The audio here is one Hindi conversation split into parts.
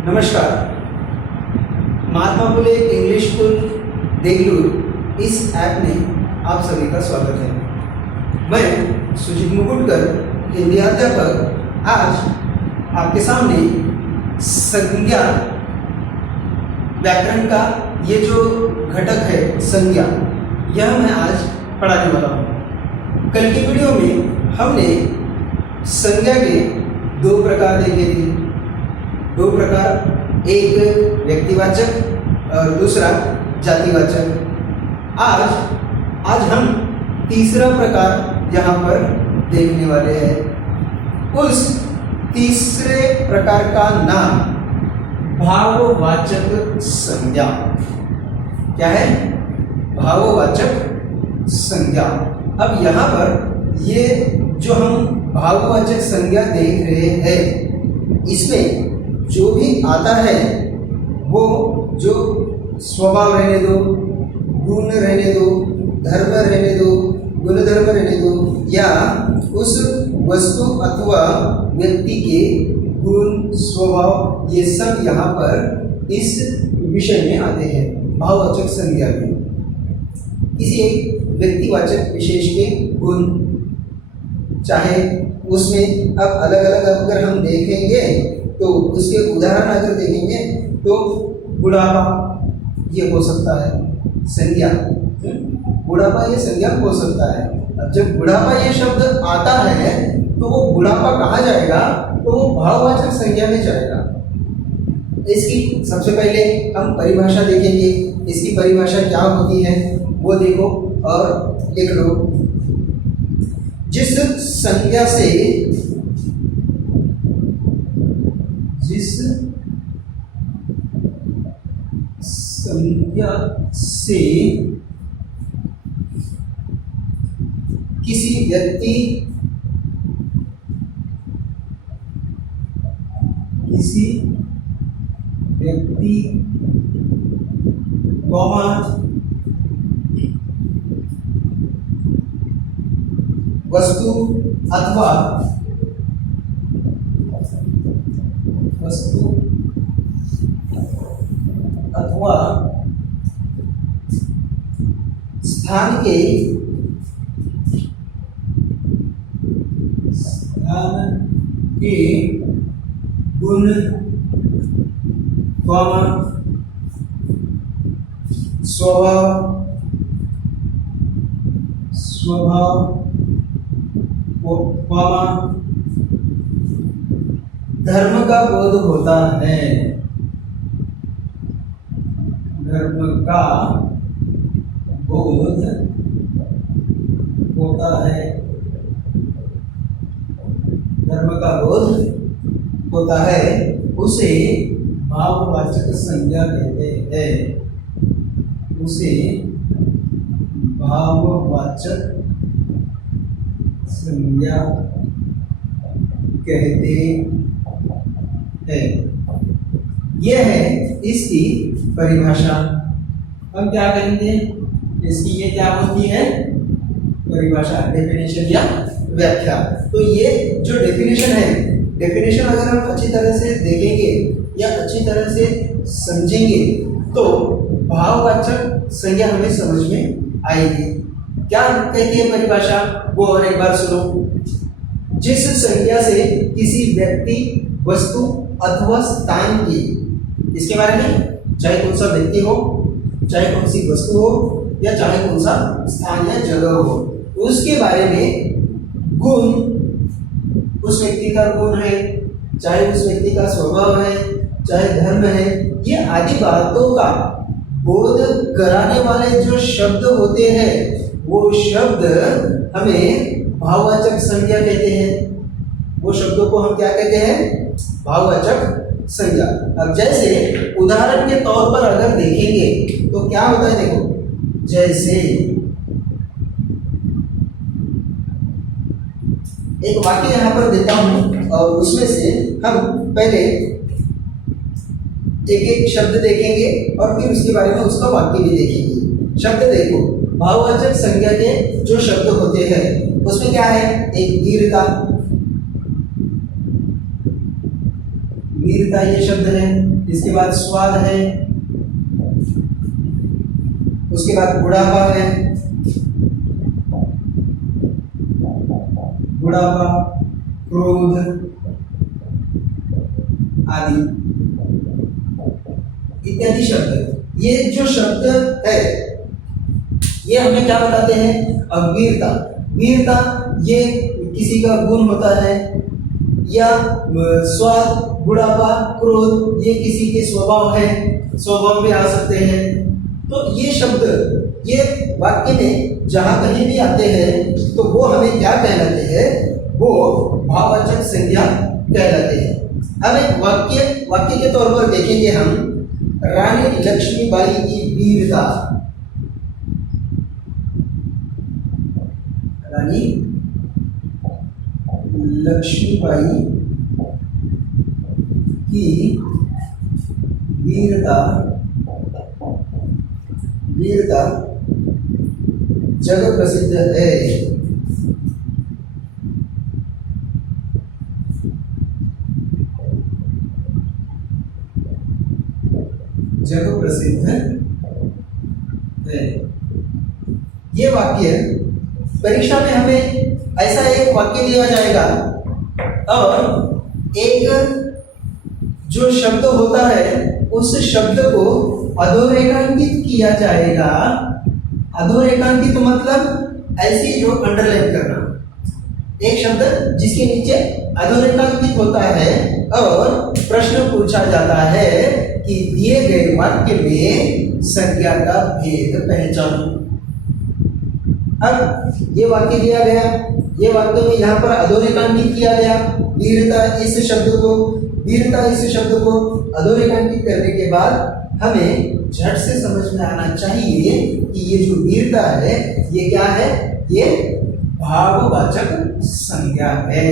नमस्कार। महात्मा फुले इंग्लिश स्कूल देगलूर इस ऐप में आप सभी का स्वागत है। मैं सुजीत मुकुटकर, हिंदी अध्यापक, आज आपके सामने संज्ञा व्याकरण का ये जो घटक है संज्ञा, यह मैं आज पढ़ाने वाला हूँ। कल की वीडियो में हमने संज्ञा के दो प्रकार देखे थे। दो प्रकार, एक व्यक्तिवाचक और दूसरा जातिवाचक। आज हम तीसरा प्रकार यहाँ पर देखने वाले हैं। उस तीसरे प्रकार का नाम भाववाचक संज्ञा। क्या है? भाववाचक संज्ञा। अब यहाँ पर ये जो हम भाववाचक संज्ञा देख रहे हैं, इसमें जो भी आता है वो जो स्वभाव रहने दो, गुण रहने दो, धर्म रहने दो, गुणधर्म रहने दो, या उस वस्तु अथवा व्यक्ति के गुण स्वभाव, ये सब यहाँ पर इस विषय में आते हैं भाववाचक संज्ञा में। किसी एक व्यक्तिवाचक विशेष के गुण, चाहे उसमें अब अलग अलग अगर हम देखेंगे तो उसके उदाहरण अगर देखेंगे तो बुढ़ापा ये हो सकता है संज्ञा। बुढ़ापा ये संज्ञा हो सकता है। अब जब बुढ़ापा ये शब्द आता है तो वो बुढ़ापा कहाँ जाएगा? तो वो भाववाचक संज्ञा में जाएगा। इसकी सबसे पहले हम परिभाषा देखेंगे। इसकी परिभाषा क्या होती है वो देखो और लिख लो। जिस संज्ञा से किसी व्यक्ति वस्तु अथवा स्थान के गुण स्वभाव धर्म का बोध होता है। धर्म का बोध होता है। धर्म का बोध होता है, उसे भाववाचक संज्ञा कहते हैं। उसे भाववाचक संज्ञा कहते हैं। यह है इसकी परिभाषा। हम क्या करेंगे? इसकी ये क्या होती है? परिभाषा, डेफिनेशन या व्याख्या। तो ये जो डेफिनेशन है, डेफिनेशन अगर हम अच्छी तरह से देखेंगे या अच्छी तरह से समझेंगे तो भाववाचक संज्ञा हमें समझ में आएगी। क्या कहती है परिभाषा वो और एक बार सुनो। जिस संज्ञा से किसी व्यक्ति, वस्तु अथवा स्थान की, इसके बारे में चाहे कौन सा व्यक्ति हो, चाहे कौन सी वस्तु हो, या चाहे कौन सा स्थान या जगह हो, उसके बारे में गुण, उस व्यक्ति का गुण है, चाहे उस व्यक्ति का स्वभाव है, चाहे धर्म है, ये आदि बातों का बोध कराने वाले जो शब्द होते हैं वो शब्द हमें भाववाचक संज्ञा कहते हैं। वो शब्दों को हम क्या कहते हैं? भाववाचक संज्ञा। अब जैसे उदाहरण के तौर पर अगर देखेंगे तो क्या होता है, देखो। जैसे एक वाक्य यहाँ पर देता हूँ और उसमें से हम पहले एक एक शब्द देखेंगे और फिर उसके बारे में उसका वाक्य भी देखेंगे। शब्द देखो, भाववाचक संज्ञा के जो शब्द होते हैं उसमें क्या है? एक दीर्घता, वीरता ये शब्द है, इसके बाद स्वाद है, उसके बाद बुढ़ापा है, बुढ़ापा, क्रोध आदि इत्यादि शब्द। ये जो शब्द है ये हमें क्या बताते हैं? अब वीरता, वीरता ये किसी का गुण होता है, या स्वाद, बुढ़ापा, क्रोध ये किसी के स्वभाव है, स्वभाव में आ सकते हैं। तो ये शब्द ये वाक्य में जहां कहीं भी आते हैं तो वो हमें क्या कहलाते हैं? वो भाववाचक संज्ञा कहलाते हैं। अब एक वाक्य के तौर पर देखेंगे हम, रानी लक्ष्मीबाई की वीरता, रानी लक्ष्मीबाई की वीरता, वीरता जग प्रसिद्ध है। जग प्रसिद्ध है। ये वाक्य परीक्षा में हमें ऐसा एक वाक्य दिया जाएगा और एक जो शब्द होता है उस शब्द को अधोरेखांकित किया जाएगा। अधोरेखांकित मतलब ऐसी जो अंडरलाइन करना, एक शब्द जिसके नीचे अधोरेखांकित होता है और प्रश्न पूछा जाता है कि दिए गए वाक्य में संज्ञा का भेद पहचानो। अब ये वाक्य दिया गया, ये वाक्य में यहाँ पर अधोरेखांकित किया गया वीरता इस शब्द को, वीरता इस शब्द को अधोरेखांकित करने के बाद हमें झट से समझ में आना चाहिए कि ये जो वीरता है ये क्या है? ये भाववाचक संज्ञा है।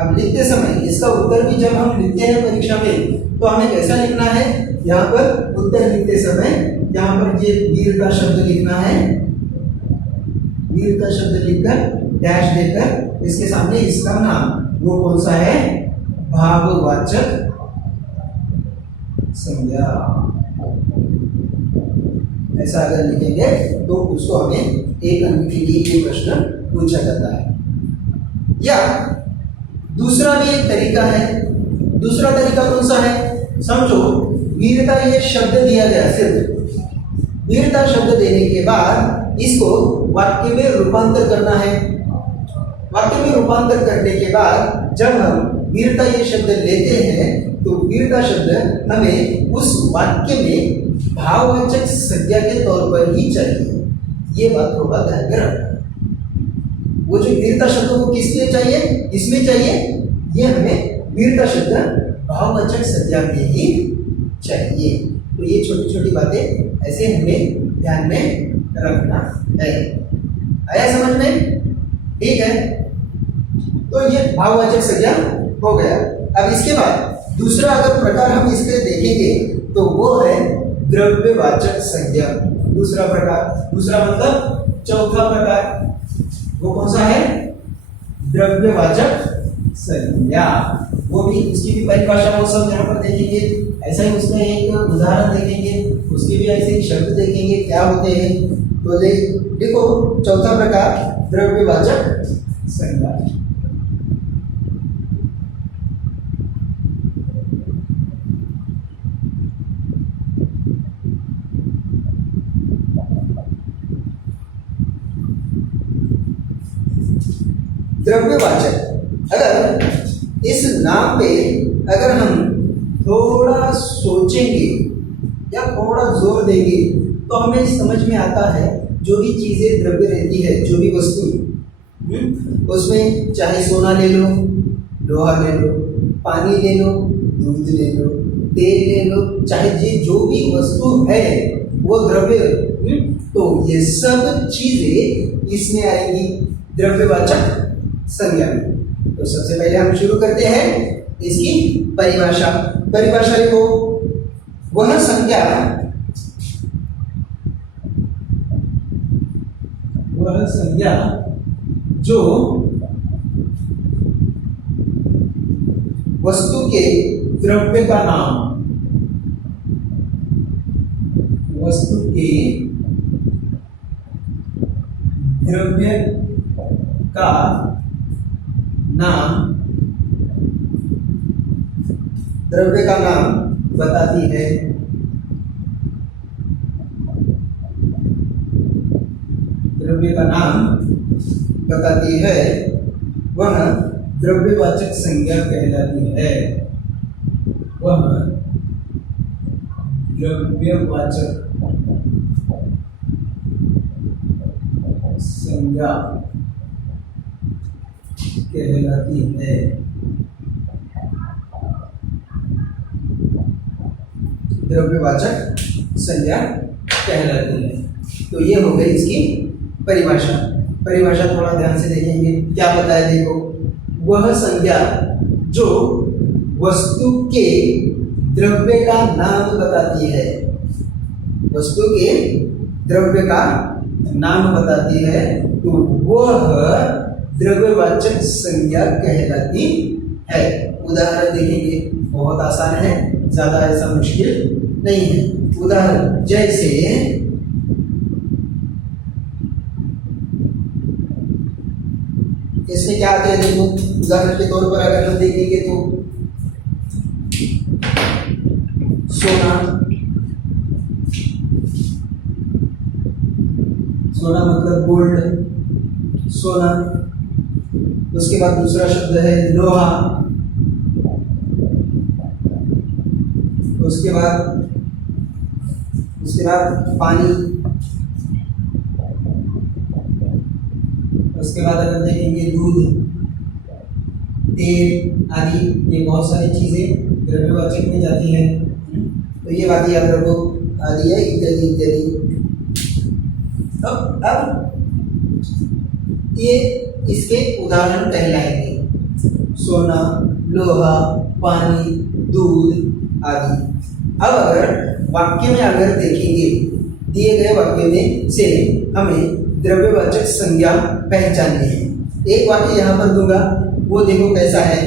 अब लिखते समय इसका उत्तर भी जब हम लिखते हैं परीक्षा में तो हमें कैसा लिखना है? यहाँ पर उत्तर लिखते समय यहाँ पर ये वीरता शब्द लिखना है, वीरता शब्द लिखकर डैश देकर इसके सामने इसका नाम, वो कौन सा है? भाववाचक संज्ञा। ऐसा अगर लिखेंगे तो उसको हमें एक अंक के लिए ये प्रश्न पूछा जाता है। या दूसरा भी एक तरीका है। दूसरा तरीका कौन सा है? समझो वीरता ये शब्द दिया गया, सिर्फ वीरता शब्द देने के बाद इसको वाक्य में रूपांतर करना है। वाक्य में रूपांतर करने के बाद जब हम वीरता ये शब्द लेते हैं तो वीरता शब्द हमें उस वाक्य में भाववाचक संज्ञा के तौर पर ही चाहिए। ये बात थोड़ा ध्यान में रखना। वो जो वीरता शब्द को किस लिए चाहिए? इसमें चाहिए ये हमें वीरता शब्द भाववाचक संज्ञा में ही चाहिए। तो ये छोटी छोटी बातें ऐसे हमें ध्यान में रखना है। आया समझ में? ठीक है, तो ये भाववाचक संज्ञा हो गया। अब इसके बाद दूसरा अगर प्रकार हम इसके देखेंगे तो वो है द्रव्यवाचक संज्ञा। दूसरा प्रकार, दूसरा मतलब चौथा प्रकार, वो कौन सा है? द्रव्यवाचक संज्ञा। वो भी उसकी भी परिभाषा वो सब यहाँ पर देखेंगे। ऐसा ही उसमें एक उदाहरण देखेंगे, उसके भी ऐसे ही शब्द देखेंगे क्या होते हैं। तो देखो चौथा प्रकार द्रव्यवाचक संज्ञा। द्रव्यवाचक, अगर इस नाम पे अगर हम थोड़ा सोचेंगे या थोड़ा जोर देंगे तो हमें समझ में आता है जो भी चीजें द्रव्य रहती है, जो भी वस्तु, उसमें चाहे सोना ले लो, लोहा ले लो, पानी ले लो, दूध ले लो, तेल ले लो, चाहे ये जो भी वस्तु है वो द्रव्य। तो ये सब चीजें इसमें आएंगी द्रव्यवाचक संज्ञा में। तो सबसे पहले हम शुरू करते हैं इसकी परिभाषा। परिभाषा लिखो, वह संज्ञा, वह संज्ञा जो वस्तु के द्रव्य का नाम, वस्तु के द्रव्य का नाम, द्रव्य का नाम बताती है। द्रव्य का नाम बताती है, वह द्रव्यवाचक संज्ञा कहलाती है। वह द्रव्यवाचक संज्ञा कहलाती है। द्रव्यवाचक संज्ञा कहलाती है। तो ये हो गई इसकी परिभाषा। परिभाषा थोड़ा ध्यान से देखेंगे, क्या बताया देखो, वह संज्ञा जो वस्तु के द्रव्य का नाम बताती है, वस्तु के द्रव्य का नाम बताती है, तो वह द्रव्यवाचक संज्ञा कहलाती है। उदाहरण देखेंगे, बहुत आसान है, ज्यादा ऐसा मुश्किल नहीं है। उदाहरण जैसे इसमें क्या आते हैं देखो, उदाहरण के तौर पर अगर हम देखेंगे तो सोना, सोना मतलब गोल्ड, सोना। उसके बाद दूसरा शब्द है लोहा, उसके बाद पानी, उसके बाद अगर देखेंगे दूध, तेल आदि, ये बहुत सारी चीजें द्रव्यवाचक में जाती हैं। तो ये बात याद रखो, आदि है, इत्यादि इत्यादि। अब ये इसके उदाहरण कहलाएंगे, सोना, लोहा, पानी, दूध आदि। अब अगर वाक्य में अगर देखेंगे, दिए गए वाक्य में से हमें द्रव्यवाचक संज्ञा पहचाननी है। एक वाक्य यहाँ पर दूंगा, वो देखो कैसा है,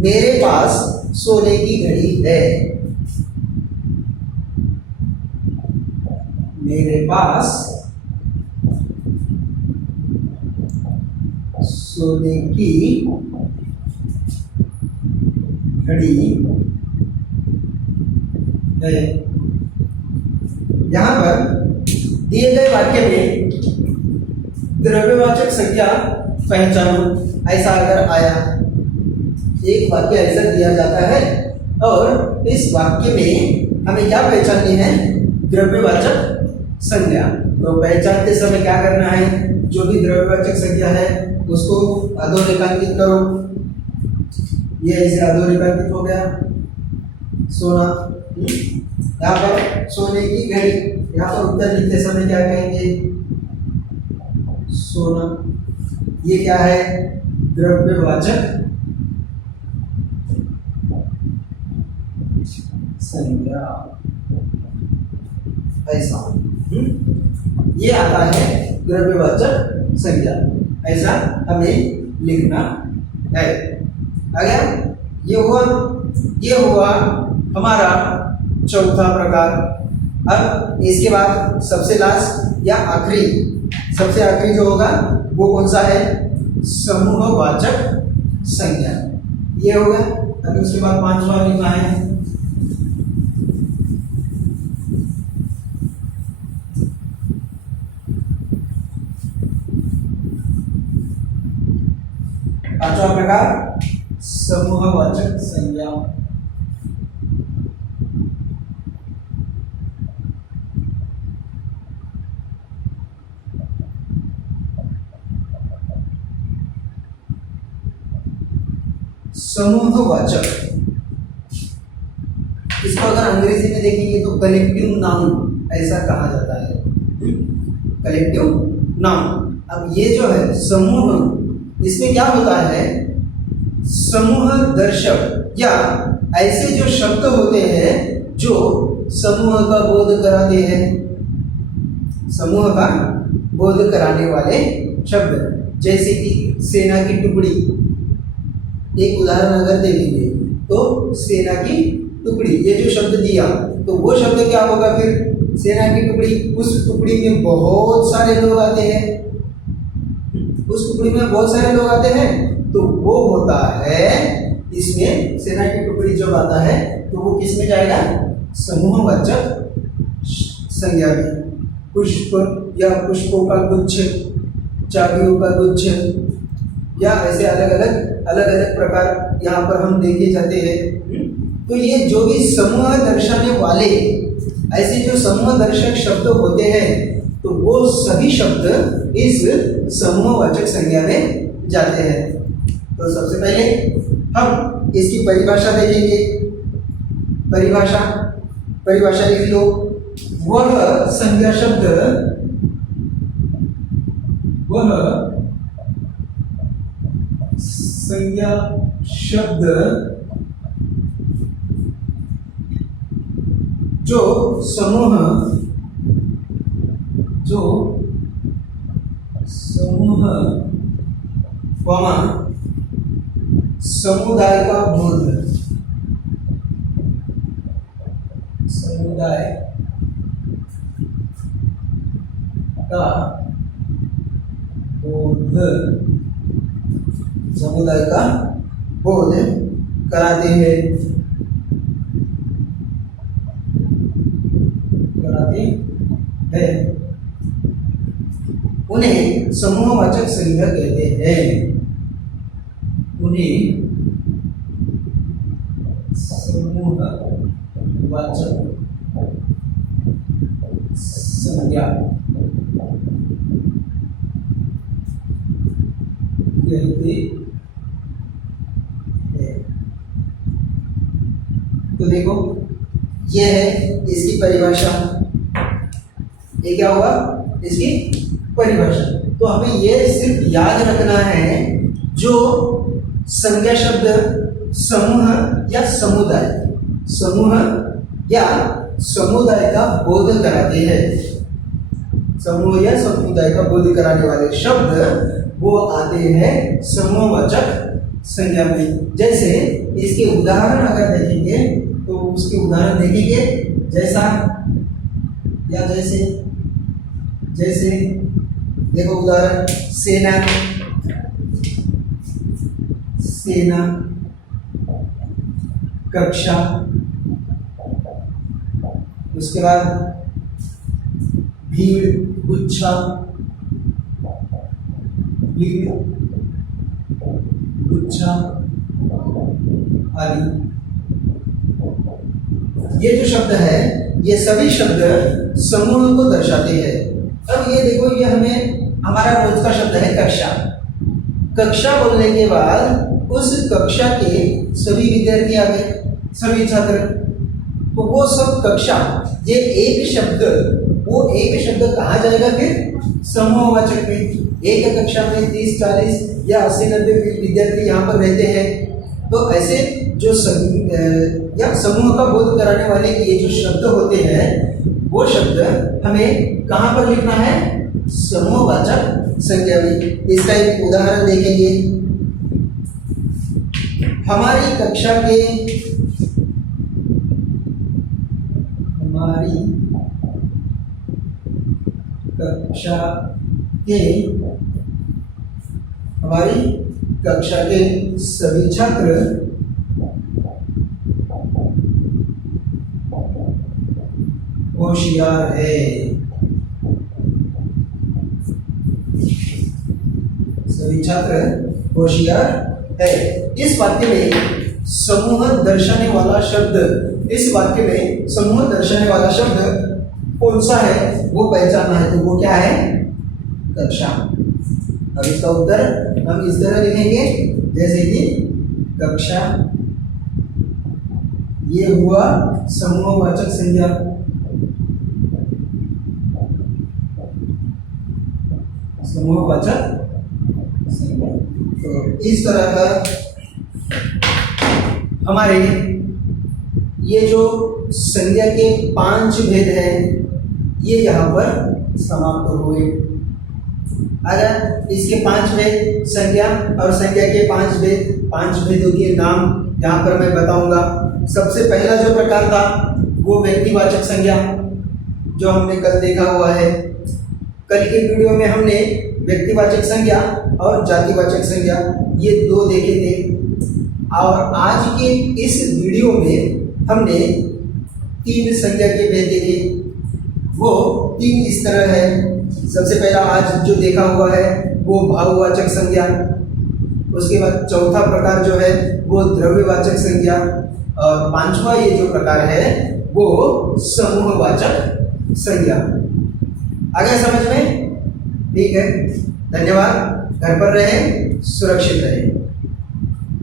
मेरे पास सोने की घड़ी है। मेरे पास सोने की घड़ी है। यहां पर दिए गए वाक्य में द्रव्यवाचक संज्ञा पहचानो, ऐसा अगर आया, एक वाक्य ऐसा दिया जाता है और इस वाक्य में हमें क्या पहचाननी है, द्रव्यवाचक संज्ञा। तो पहचानते समय क्या करना है, जो भी द्रव्यवाचक संज्ञा है उसको अधोरेखांकित करो। ये ऐसे अधोरेखांकित हो गया, सोना। यहाँ पर सोने की घड़ी, यहाँ पर उत्तर लिखते समय क्या कहेंगे, सोना। ये क्या है, द्रव्यवाचक संज्ञा, ऐसा। ये आता है द्रव्यवाचक संज्ञा, ऐसा हमें लिखना है। अगर ये हुआ हमारा चौथा प्रकार। अब इसके बाद सबसे लास्ट या आखिरी, सबसे आखिरी जो होगा वो कौन सा है, समूहवाचक संज्ञा। ये होगा। अभी उसके बाद पांचवा लिखना है पांचवा प्रकार, समूहवाचक संज्ञा। समूहवाचक, इसको अगर अंग्रेजी में देखेंगे तो कलेक्टिव नाउन ऐसा कहा जाता है, कलेक्टिव नाउन। अब ये जो है समूह, इसमें क्या होता है, समूह दर्शक या ऐसे जो शब्द होते हैं जो समूह का बोध कराते हैं, समूह का बोध कराने वाले शब्द, जैसे कि सेना की टुकड़ी, एक उदाहरण अगर देखेंगे तो सेना की टुकड़ी, ये जो शब्द दिया तो वो शब्द क्या होगा फिर? सेना की टुकड़ी। उस टुकड़ी में बहुत सारे लोग आते हैं, उस टुकड़ी में बहुत सारे लोग आते हैं, तो वो होता है इसमें सेना की टुकड़ी जब आता है तो वो किस में जाएगा? समूहवाचक संज्ञा में। पुष्प या पुष्पों का गुच्छ, चाबियों का गुच्छ, या ऐसे अलग अलग प्रकार यहाँ पर हम देखे जाते हैं। तो ये जो भी समूह दर्शाने वाले, ऐसे जो समूह दर्शक शब्द होते हैं तो वो सभी शब्द इस समूहवाचक संज्ञा में जाते हैं। तो सबसे पहले हम इसकी परिभाषा देखेंगे। परिभाषा लिख लो। वह संज्ञा शब्द, वह संज्ञा शब्द जो समूह समुदाय का बोध, समुदाय का बोध, समुदाय का बोध कराते हैं, उन्हें समूहवाचक संज्ञा कहते हैं। उन्हें समूहवाचक संज्ञा कहते हैं। तो देखो ये है इसकी परिभाषा। ये क्या होगा? इसकी परिभाषा। तो हमें ये सिर्फ याद रखना है, जो संज्ञा शब्द समूह या समुदाय, समूह या समुदाय का बोध कराते हैं, समूह या समुदाय का बोध कराने वाले शब्द वो आते हैं समूहवाचक संज्ञा में। जैसे इसके उदाहरण अगर देखेंगे तो उसके उदाहरण देखेंगे जैसा या जैसे, जैसे देखो उदाहरण, सेना, सेना, कक्षा, उसके बाद भीड़, गुच्छा, भीड़, गुच्छा आदि। ये जो शब्द है ये सभी शब्द समूह को दर्शाते हैं। अब ये देखो, ये हमें हमारा रोज का शब्द है कक्षा। कक्षा बोलने के बाद उस कक्षा के सभी विद्यार्थी आ गए, सभी छात्र, तो वो सब कक्षा, ये एक शब्द, वो एक शब्द कहाँ जाएगा फिर? समूहवाचक में। एक कक्षा में 30, 40 या 80, 90 विद्यार्थी यहाँ पर रहते हैं। तो ऐसे जो या समूह का बोध कराने वाले ये जो शब्द होते हैं वो शब्द हमें कहाँ पर लिखना है? समूहवाचक संज्ञा में। इसका एक उदाहरण देखेंगे। हमारी कक्षा के, हमारी कक्षा के, हमारी कक्षा के सभी छात्र होशियार है। सभी छात्र होशियार है। इस वाक्य में समूह दर्शाने वाला शब्द, इस वाक्य में समूह दर्शाने वाला शब्द कौन सा है वो पहचानना है। तो वो क्या है? कक्षा। अब इसका उत्तर हम इस तरह लिखेंगे जैसे कि कक्षा, ये हुआ समूहवाचक संज्ञा, समूहवाचक संज्ञा। तो इस तरह का हमारे ये जो संज्ञा के 5 भेद हैं ये यहाँ पर समाप्त हुए। अगर इसके 5 भेद संज्ञा और संज्ञा के 5 भेदों के नाम यहाँ पर मैं बताऊंगा। सबसे पहला जो प्रकार था वो व्यक्तिवाचक संज्ञा, जो हमने कल देखा हुआ है। कल के वीडियो में हमने व्यक्तिवाचक संज्ञा और जातिवाचक संज्ञा ये 2 देखे थे, और आज के इस वीडियो में हमने 3 संज्ञा के भेद देखे। वो 3 इस तरह है। सबसे पहला आज जो देखा हुआ है वो भाववाचक संज्ञा, उसके बाद चौथा प्रकार जो है वो द्रव्यवाचक संज्ञा, और 5वां ये जो प्रकार है वो समूहवाचक संज्ञा। आ गया समझ में? ठीक है, धन्यवाद। घर पर रहें, सुरक्षित रहें।